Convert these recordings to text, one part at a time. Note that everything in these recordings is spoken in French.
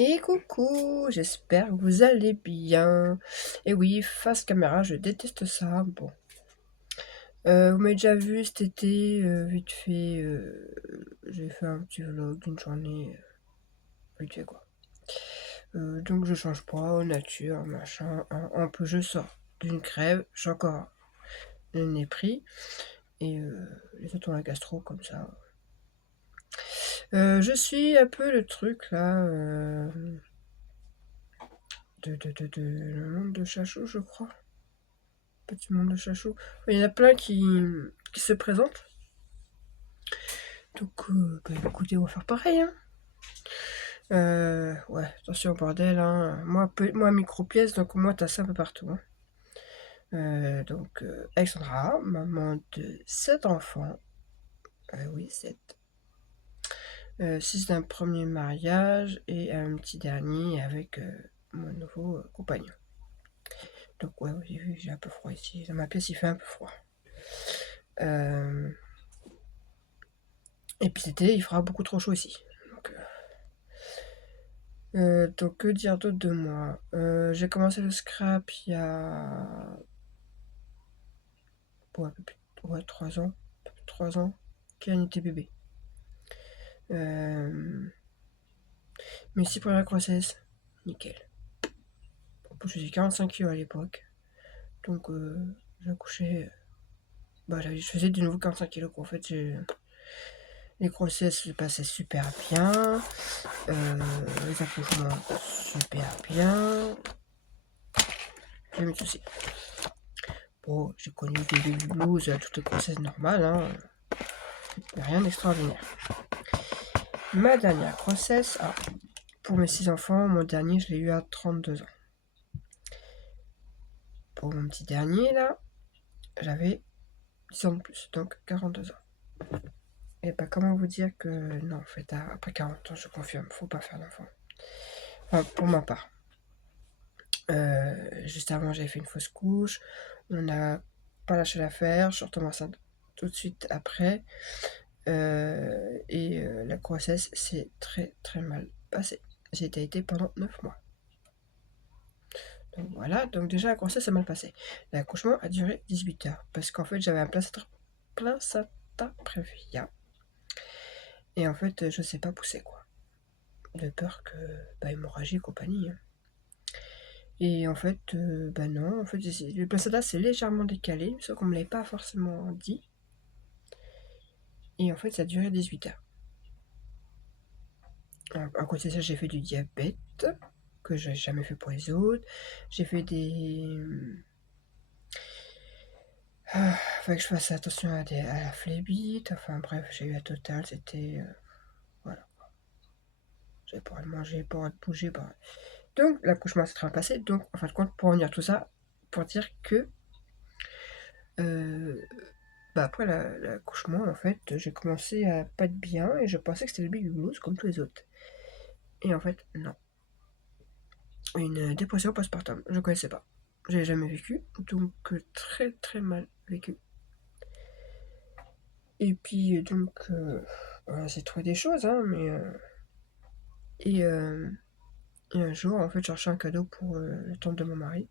Et coucou, j'espère que vous allez bien. Et oui, face caméra, je déteste ça. Bon, vous m'avez déjà vu cet été, vite fait, j'ai fait un petit vlog d'une journée, vite fait quoi. Donc je change pas, nature, machin. En plus, je sors d'une crève, j'ai encore le nez pris, et les autres ont la gastro comme ça. Je suis un peu le truc là, le monde de Chachou, je crois. Petit monde de Chachou. Il y en a plein qui se présentent. Donc, écoutez, on va faire pareil, hein. Ouais, attention au bordel, hein. Moi, micro-pièce, donc moi, t'as ça un peu partout, hein. Donc, Alexandra, maman de 7 enfants. Oui, 7. 6 d'un premier mariage et un petit dernier avec mon nouveau compagnon. Donc, ouais, j'ai vu, j'ai un peu froid ici. Dans ma pièce, il fait un peu froid. Et puis, c'était, il fera beaucoup trop chaud ici. Donc que dire d'autre de moi? J'ai commencé le scrap il y a ouais, un peu plus, ouais, 3 ans. Un peu plus de 3 ans. Qu'elle était bébé. Mes 6 premières grossesses, nickel. En plus, je faisais 45 kilos à l'époque. Donc j'ai accouché. Bah, je faisais de nouveau 45 kilos quoi. En fait, les grossesses se passaient super bien. Les accouchements super bien. J'ai mis de soucis. Bon, j'ai connu des baby blues, toutes les grossesses normales, hein. Rien d'extraordinaire. Ma dernière grossesse, pour mes 6 enfants, mon dernier, je l'ai eu à 32 ans. Pour mon petit dernier, là, j'avais 10 ans de plus, donc 42 ans. Et bah, comment vous dire que non, en fait, après 40 ans, je confirme, faut pas faire d'enfant. Enfin, pour ma part. Juste avant, j'avais fait une fausse couche. On n'a pas lâché l'affaire. Je suis retombée enceinte tout de suite après. Et la grossesse s'est très très mal passée. J'ai été allaitée pendant 9 mois. Donc voilà, donc déjà la grossesse s'est mal passée. L'accouchement a duré 18 heures parce qu'en fait j'avais un placenta prévia et en fait je sais pas pousser quoi. De peur que hémorragie et compagnie, hein. Et en fait non, en fait le placenta s'est légèrement décalé, sauf qu'on me l'avait pas forcément dit. Et en fait ça a duré 18 heures. À côté de ça j'ai fait du diabète que j'ai jamais fait pour les autres. J'ai fait des fallait que je fasse attention à la phlébite, enfin bref, j'ai eu la totale, c'était voilà. J'avais pas le droit de manger, pas le droit de bouger, pas. Donc l'accouchement s'est très bien passé, donc en fin de compte, pour en dire tout ça, pour dire que après l'accouchement, en fait, j'ai commencé à pas être bien et je pensais que c'était le baby blues comme tous les autres. Et en fait, non. Une dépression postpartum, je connaissais pas. J'ai jamais vécu, donc très très mal vécu. Et puis donc, j'ai trouvé des choses, hein, mais et, et un jour, en fait, je cherchais un cadeau pour le tante de mon mari,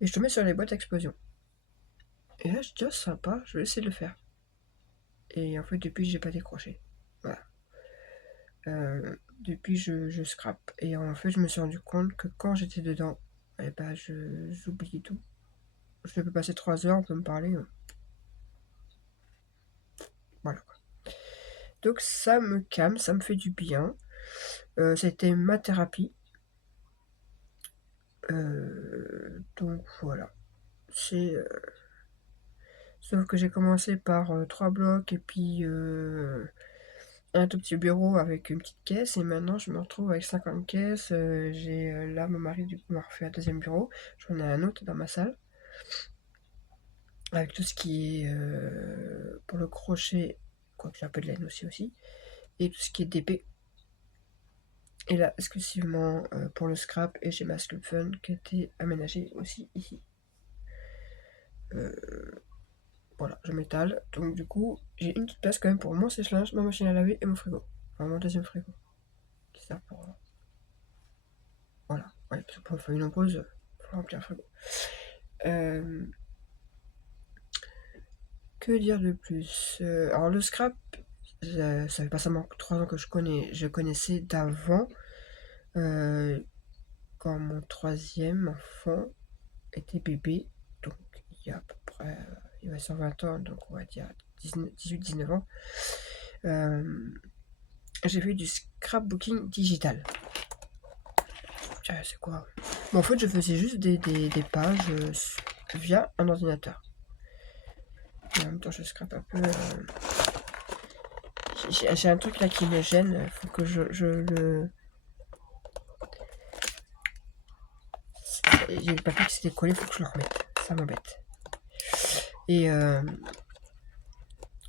et je tombais sur les boîtes à explosion. Et là, je dis, oh, sympa, je vais essayer de le faire. Et en fait, depuis, j'ai pas décroché. Voilà. Depuis, je scrape. Et en fait, je me suis rendu compte que quand j'étais dedans, eh ben, j'oubliais tout. Je peux passer 3 heures, on peut me parler. Voilà. Donc, ça me calme, ça me fait du bien. C'était ma thérapie. Donc, voilà. C'est. Sauf que j'ai commencé par 3 blocs et puis un tout petit bureau avec une petite caisse, et maintenant je me retrouve avec 50 caisses. J'ai là mon mari du coup m'a refait un deuxième bureau, j'en ai un autre dans ma salle avec tout ce qui est pour le crochet, quoique j'ai un peu de laine aussi, et tout ce qui est d'épée. Et là exclusivement pour le scrap, et j'ai ma Sculpt Fun qui a été aménagée aussi ici. Voilà, je m'étale. Donc du coup, j'ai une petite place quand même pour mon sèche-linge, ma machine à laver et mon frigo. Enfin, mon deuxième frigo. Qui sert pour Voilà, ouais, parce que pour les feuilles nombreuses, faut remplir le frigo. Que dire de plus? Alors le scrap, ça fait pas seulement 3 ans que je connaissais d'avant, quand mon troisième enfant était bébé, donc il y a à peu près, il va sur 20 ans, donc on va dire 18-19 ans. J'ai fait du scrapbooking digital. C'est quoi? Bon, en fait, je faisais juste des pages via un ordinateur. Et en même temps, je scrape un peu. J'ai un truc là qui me gêne. Faut que je le. J'ai le papier qui s'était collé, faut que je le remette. Ça m'embête. Et,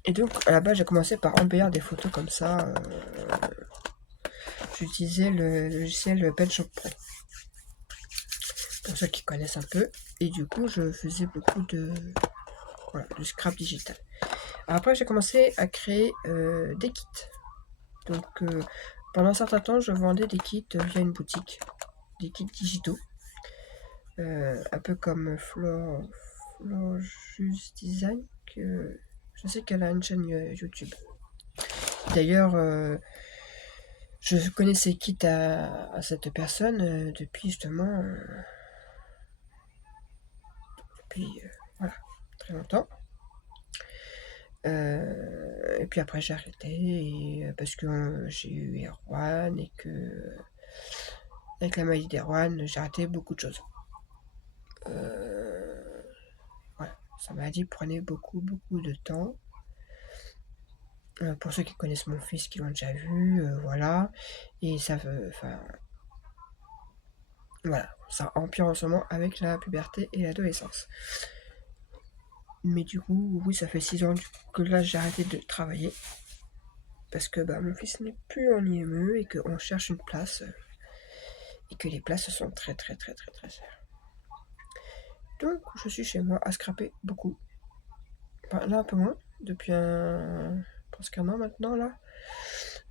et donc, à la base, j'ai commencé par embellir des photos comme ça. J'utilisais le logiciel PenShop Pro. Pour ceux qui connaissent un peu. Et du coup, je faisais beaucoup de scrap digital. Après, j'ai commencé à créer des kits. Donc, pendant un certain temps, je vendais des kits via une boutique. Des kits digitaux. Un peu comme Florjus Design. Je sais qu'elle a une chaîne YouTube. D'ailleurs, je connaissais kits à cette personne depuis justement... depuis voilà, très longtemps. Et puis après j'ai arrêté parce que j'ai eu Erwan et que avec la maladie d'Erwan j'ai arrêté beaucoup de choses. Voilà, sa maladie prenait beaucoup de temps. Pour ceux qui connaissent mon fils, qui l'ont déjà vu, voilà. Et ça veut, enfin, voilà, ça empire en ce moment avec la puberté et l'adolescence. Mais du coup, oui, ça fait 6 ans que là j'ai arrêté de travailler. Parce que mon fils n'est plus en IME et qu'on cherche une place. Et que les places sont très chères. Donc je suis chez moi à scraper beaucoup. Enfin, là un peu moins, depuis presque un an maintenant là.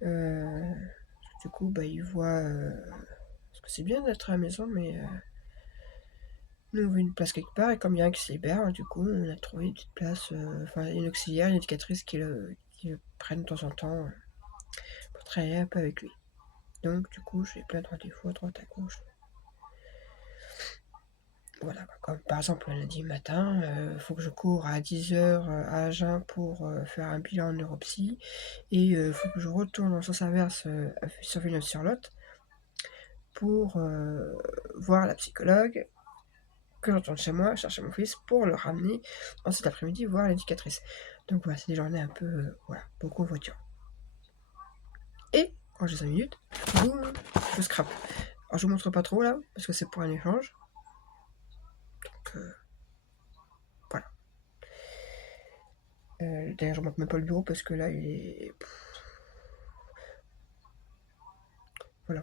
Du coup, il voit... parce que c'est bien d'être à la maison, mais... nous on veut une place quelque part, et comme il y a un qui se libère, du coup on a trouvé une petite place, une auxiliaire, une éducatrice qui le prenne de temps en temps pour travailler un peu avec lui. Donc du coup j'ai plein de rendez-vous à droite à gauche. Voilà, comme par exemple le lundi matin, faut que je cours à 10h à Agen pour faire un bilan en neuropsy, et faut que je retourne en sens inverse sur Villeneuve-sur-Lot pour voir la psychologue, que j'entends chez moi, chercher mon fils pour le ramener en cet après-midi voir l'éducatrice. Donc voilà, c'est des journées un peu, beaucoup en voiture. Et quand j'ai 5 minutes, boum, je scrape. Alors je vous montre pas trop là, parce que c'est pour un échange. Donc voilà. D'ailleurs, je montre même pas le bureau parce que là, il est... Voilà.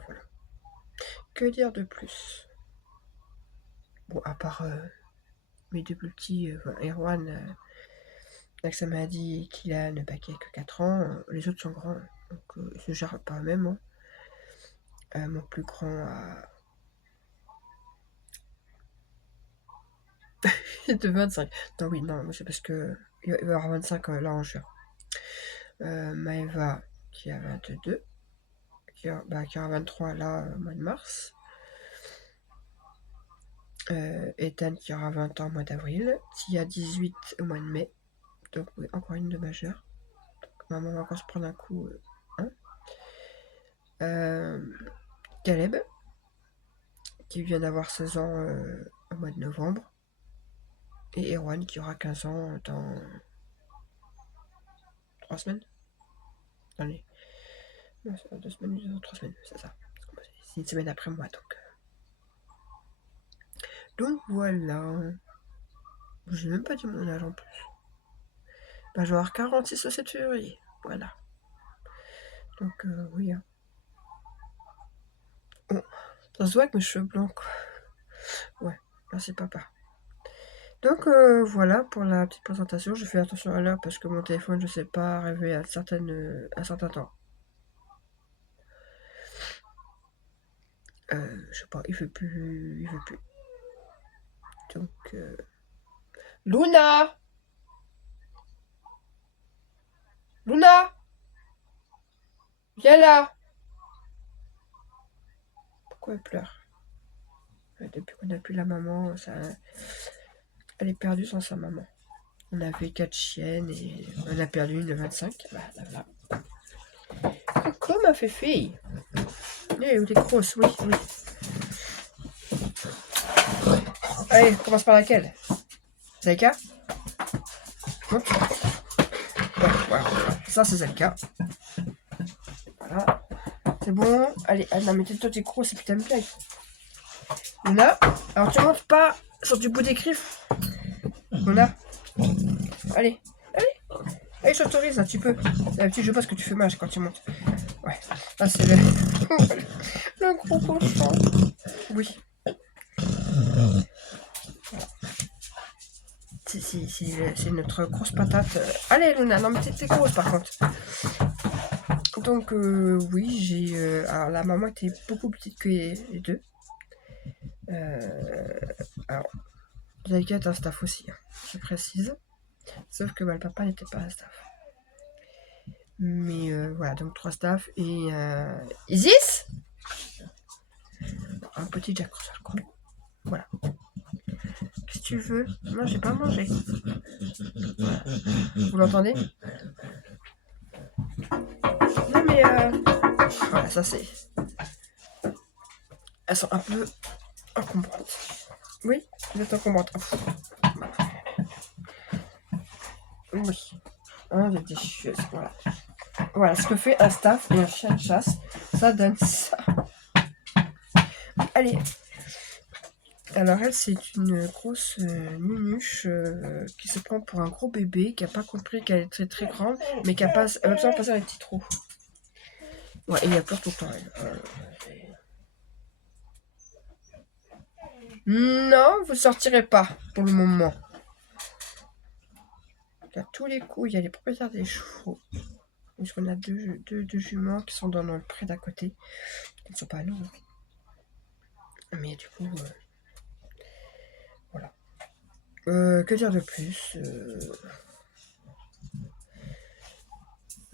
Que dire de plus? Bon, à part mes deux plus petits, Erwan, Max m'a dit qu'il a ne pas qu'il a que 4 ans, les autres sont grands, donc ils se gèrent pas eux-mêmes. Mon plus grand a... de 25. Non, oui, non, c'est parce que il va avoir 25 là en juin. Maëva qui a 22, qui aura 23 là au mois de mars. Ethan qui aura 20 ans au mois d'avril. Tia 18 au mois de mai. Donc oui, encore une de majeure. Donc, maman va encore se prendre un coup. Caleb qui vient d'avoir 16 ans au mois de novembre. Et Erwan qui aura 15 ans dans 3 semaines. Dans les... Non, c'est 2 semaines, 3 semaines, c'est ça. C'est une semaine après moi, donc voilà. Je n'ai même pas dit mon âge en plus. Je vais avoir 46 au 7 février. Voilà. Donc oui. Hein. Bon, ça se voit avec mes cheveux blancs, quoi. Ouais, merci papa. Donc voilà pour la petite présentation. Je fais attention à l'heure parce que mon téléphone, je sais pas arriver à un certain temps. Je sais pas, il veut plus. Donc, Luna! Luna! Viens là! Pourquoi elle pleure? Depuis qu'on n'a plus la maman, elle est perdue sans sa maman. On avait 4 chiennes et on a perdu une de 25. Voilà. Coucou ma féfille! Eh, où t'es grosse, oui. Allez, on commence par laquelle? Zaika? Monte. Ouais, voilà. Ça, c'est Zaika. Voilà. C'est bon. Allez, non, mais toi, t'es grosse et puis t'aimes bien. Luna? Alors, tu montes pas sur du bout des griffes. Luna? Allez. Allez, je t'autorise, là, tu peux. D'habitude, je vois ce que tu fais mal quand tu montes. Ouais. Là, c'est le gros cochon. Oui. C'est notre grosse patate. Allez, Luna, non, mais t'es grosse par contre. Donc, oui, alors, la maman était beaucoup plus petite que les deux. Alors, Zaika est un staff aussi, hein, je précise. Sauf que le papa n'était pas un staff. Mais voilà, donc 3 staffs et Isis, un petit Jack Russell Crowe. Voilà. Qu'est-ce que tu veux? Non, j'ai pas mangé. Voilà. Vous l'entendez? Non, mais voilà, ça c'est. Elles sont un peu encombrantes. Oui, vous êtes encombrantes. Oui. Vous êtes des chieuses, voilà. Voilà ce que fait un staff et un chien de chasse. Ça donne ça. Allez. Alors elle, c'est une grosse nunuche qui se prend pour un gros bébé, qui a pas compris qu'elle est très très grande, mais elle va besoin de passer dans les petits trous. Ouais, et elle pleure tout le temps, elle. Non, vous sortirez pas pour le moment. À tous les coups, il y a les propriétaires des chevaux. Parce qu'on a deux juments qui sont dans le pré d'à côté. Ils ne sont pas à nous. Mais du coup, voilà. Que dire de plus?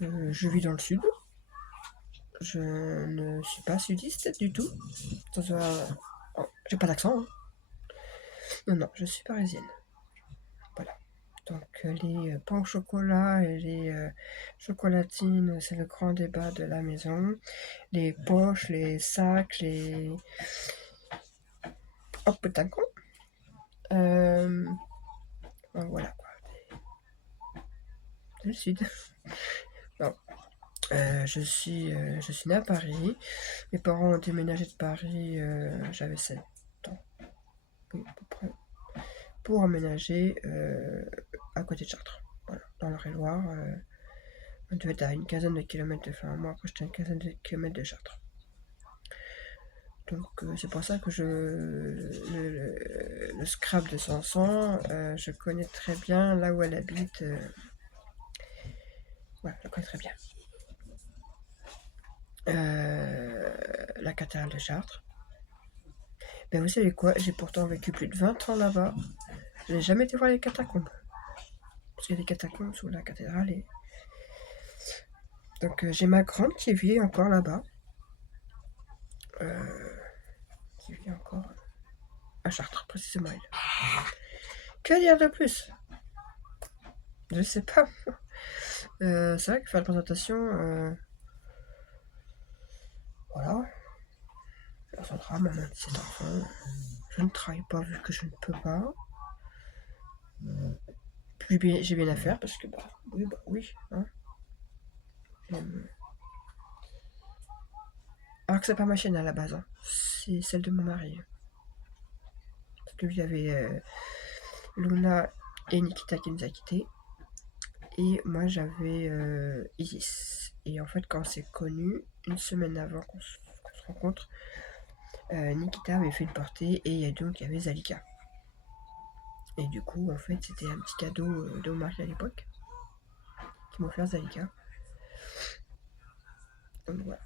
Je vis dans le sud. Je ne suis pas sudiste du tout. Oh, j'ai pas d'accent. Hein. Non, je suis parisienne. Voilà. Donc les pains au chocolat et les chocolatines, c'est le grand débat de la maison. Les poches, les sacs, les... Hop, putain con. Voilà quoi. C'est le sud. Non. Je suis née à Paris. Mes parents ont déménagé de Paris, j'avais 7 ans. Oui, à peu près. Pour emménager à côté de Chartres. Voilà, dans l'Eure-et-Loire. On devait être à une quinzaine de kilomètres de... Enfin, moi, après, j'étais à une quinzaine de kilomètres de Chartres. Donc, c'est pour ça que le scrap de Sanson, je connais très bien là où elle habite. Voilà, je connais très bien. La cathédrale de Chartres. Ben, vous savez quoi? J'ai pourtant vécu plus de 20 ans là-bas. Je n'ai jamais été voir les catacombes. Parce qu'il y a des catacombes sous la cathédrale. Et... Donc, j'ai ma grande qui vit encore là-bas. Qui vit encore à Chartres, précisément elle. Que dire de plus? Je sais pas. C'est vrai que faire la présentation, voilà. La Sandra, maman de 7 enfants. Je ne travaille pas vu que je ne peux pas. J'ai bien à faire parce que, oui. Hein. Alors que c'est pas ma chaîne à la base, hein. C'est celle de mon mari. Parce que lui, il y avait Luna et Nikita qui nous a quittés. Et moi, j'avais Isis. Et en fait, quand on s'est connus, une semaine avant qu'on se rencontre, Nikita avait fait une portée et donc il y avait Zalika. Et du coup, en fait, c'était un petit cadeau de mon mari à l'époque qui m'a offert Zalika. Donc voilà.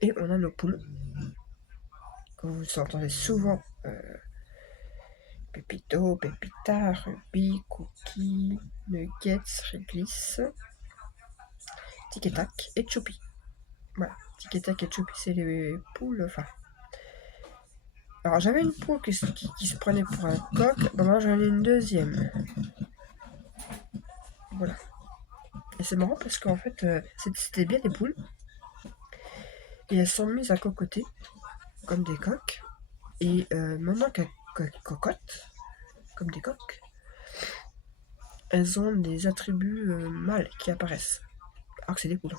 Et on a nos poules. vous entendez souvent Pépito, Pépita, Ruby, Cookie, Nuggets, Réglisse, Tic et Tac et Choupi. Voilà, Tic et Tac et Choupi, c'est les poules, enfin... Alors j'avais une poule qui se prenait pour un coq, maintenant j'en ai une deuxième. Voilà. Et c'est marrant parce qu'en fait, c'était bien des poules. Et elles sont mises à cocoter, comme des coqs. Et maintenant qu'elles cocotent, comme des coqs, elles ont des attributs mâles qui apparaissent. Alors que c'est des poules.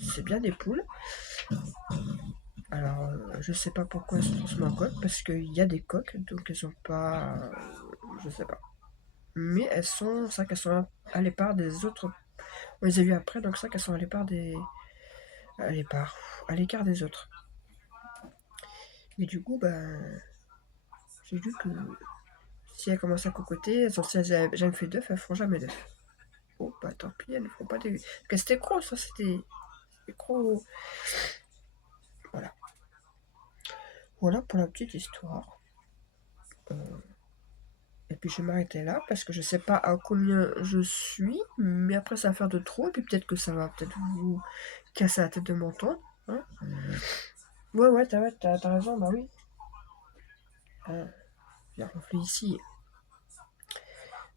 C'est bien des poules. Alors, je sais pas pourquoi elles sont transformées en coq, parce qu'il y a des coqs, donc elles sont pas... je sais pas. Mais elles sont... c'est vrai qu'elles sont à l'écart des autres... On les a vues après, donc c'est vrai qu'elles sont à l'écart des... à l'écart des autres. Et du coup, j'ai vu que si elles commencent à cocoter, si elles jamais fait d'œufs, elles feront jamais d'œufs. Oh, bah tant pis, elles ne feront pas d'œufs. Parce que c'était gros, ça, c'était gros. Voilà. Voilà pour la petite histoire. Et puis je vais m'arrêter là parce que je sais pas à combien je suis, mais après ça va faire de trop, et puis peut-être que ça va peut-être vous casser la tête de m'entendre. Hein. Ouais, t'as raison, bah oui. Bien ronfler ici.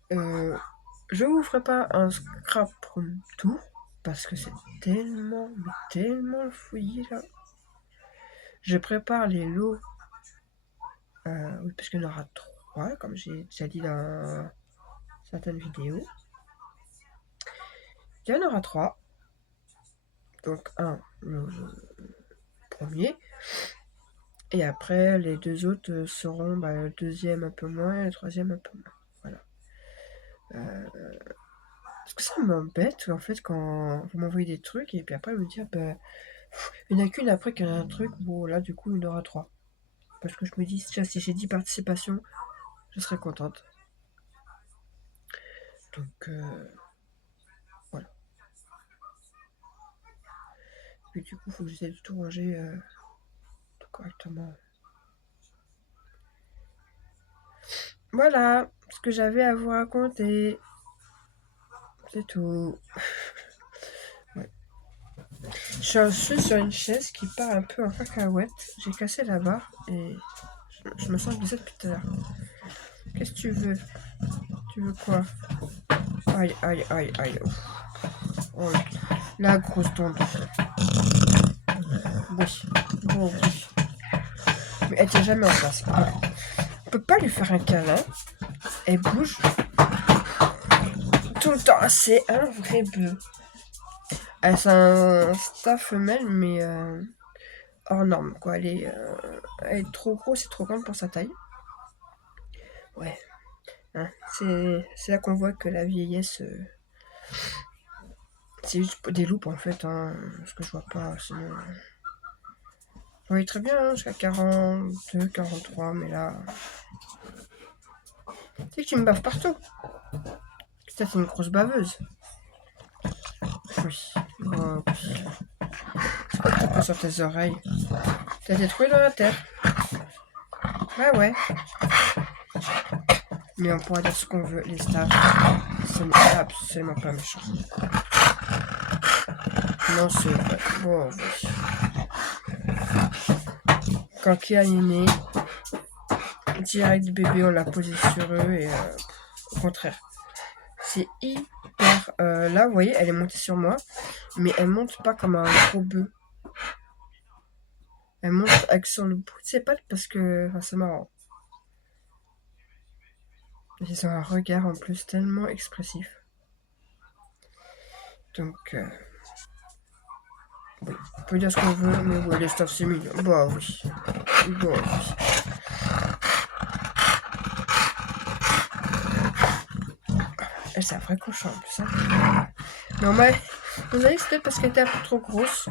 Je vous ferai pas un scrap room tour parce que c'est tellement, mais tellement fouillé là. Je prépare les lots, oui, parce qu'il y en aura 3, comme j'ai déjà dit dans certaines vidéos. Il y en aura 3. Donc le premier. Et après, les 2 autres seront le deuxième un peu moins et le troisième un peu moins. Voilà. Parce que ça m'embête en fait quand vous m'envoyez des trucs et puis après vous dire il n'y en a qu'une après qu'il y a un truc, bon là du coup il y en aura 3. Parce que je me dis, si j'ai 10 participations, je serais contente. Donc voilà. Et du coup, il faut que j'essaie de tout ranger tout correctement. Voilà ce que j'avais à vous raconter. C'est tout. Ouais. Je suis sur une chaise qui part un peu en cacahuète. J'ai cassé la barre et je me sens glissée depuis tout à l'heure. Qu'est-ce que tu veux? Tu veux quoi? Aïe, aïe, aïe, aïe. Oh, la grosse tonde. Oui. Bon, oui. Mais elle tient jamais en place. On peut pas lui faire un câlin. Elle bouge tout le temps. C'est un vrai bœuf. C'est un staff femelle, mais hors norme, quoi. Elle est trop grosse et trop grande pour sa taille. Ouais. Hein, c'est là qu'on voit que la vieillesse, c'est juste des loupes, en fait. Hein, ce que je vois pas, sinon... Oui, très bien, jusqu'à 42, 43, mais là... Tu sais que tu me baves partout. Ça, c'est une grosse baveuse. Oui. Bon, c'est quoi que t'as pas sur tes oreilles? T'as été trouvé dans la terre. Bah ouais. Mais on pourra dire ce qu'on veut, les stars. Ce n'est absolument pas méchant. Non, c'est vrai. Bon, oui. Quand Kian est né, direct bébé, on l'a posé sur eux et au contraire. C'est hyper... là, vous voyez, elle est montée sur moi, mais elle monte pas comme un gros bœuf. Elle monte avec sur le bout de ses pattes parce que... Enfin, c'est marrant. Ils ont un regard en plus tellement expressif. Donc... oui, on peut dire ce qu'on veut, mais ouais, les staffs c'est mignon. Bah oui. Bah oui. Elle, c'est un vrai cochon en plus. Hein. Mais vous avez que c'était parce qu'elle était un peu trop grosse.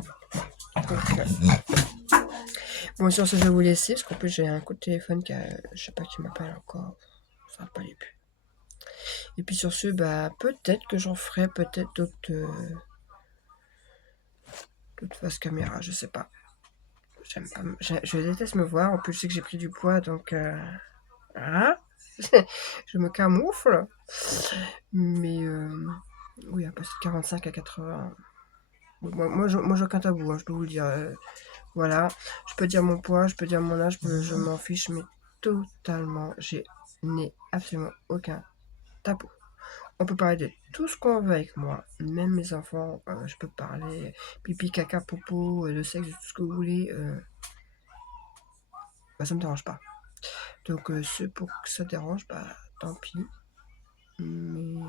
Donc, bon, sur ce, je vais vous laisser. Parce qu'en plus, j'ai un coup de téléphone je sais pas qui m'appelle encore. Ça va pas aller plus. Et puis sur ce, peut-être que j'en ferai peut-être d'autres face caméra, je sais pas. j'aime pas je déteste me voir. En plus, je sais que j'ai pris du poids, donc voilà. Je me camoufle. Mais oui, à passer de 45 à 80, moi j'ai aucun tabou, hein, je peux vous le dire. Voilà, je peux dire mon poids, je peux dire mon âge, je m'en fiche, mais totalement. Je n'ai absolument aucun tabou. On peut parler de tout ce qu'on veut avec moi, même mes enfants, je peux parler pipi, caca, popo, de sexe, de tout ce que vous voulez, bah, ça me dérange pas. Donc ceux pour que ça dérange, bah tant pis. Mais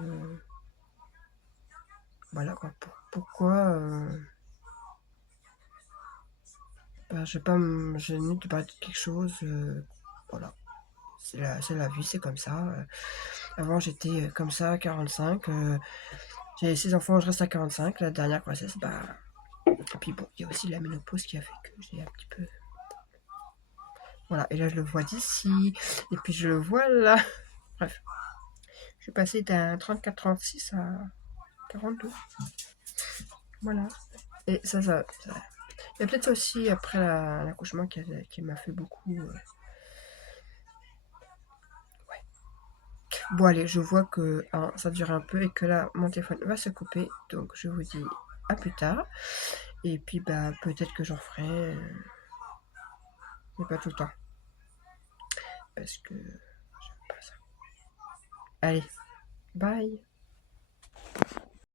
voilà quoi. Pourquoi bah, je vais pas me gêner de parler de quelque chose. Voilà. C'est la vie, c'est comme ça. Avant j'étais comme ça, à 45. J'ai 6 enfants, je reste à 45. La dernière grossesse, bah. Et puis bon, il y a aussi la ménopause qui a fait que j'ai un petit peu. Voilà, et là je le vois d'ici, et puis je le vois là. Bref, je suis passée d'un 34-36 à 42. Voilà. Et il y a peut-être aussi après l'accouchement qui m'a fait beaucoup. Ouais. Bon, allez, je vois que hein, ça dure un peu et que là, mon téléphone va se couper. Donc, je vous dis à plus tard. Et puis, bah, peut-être que j'en ferai. Mais pas tout le temps. Parce que j'aime pas ça. Allez, bye.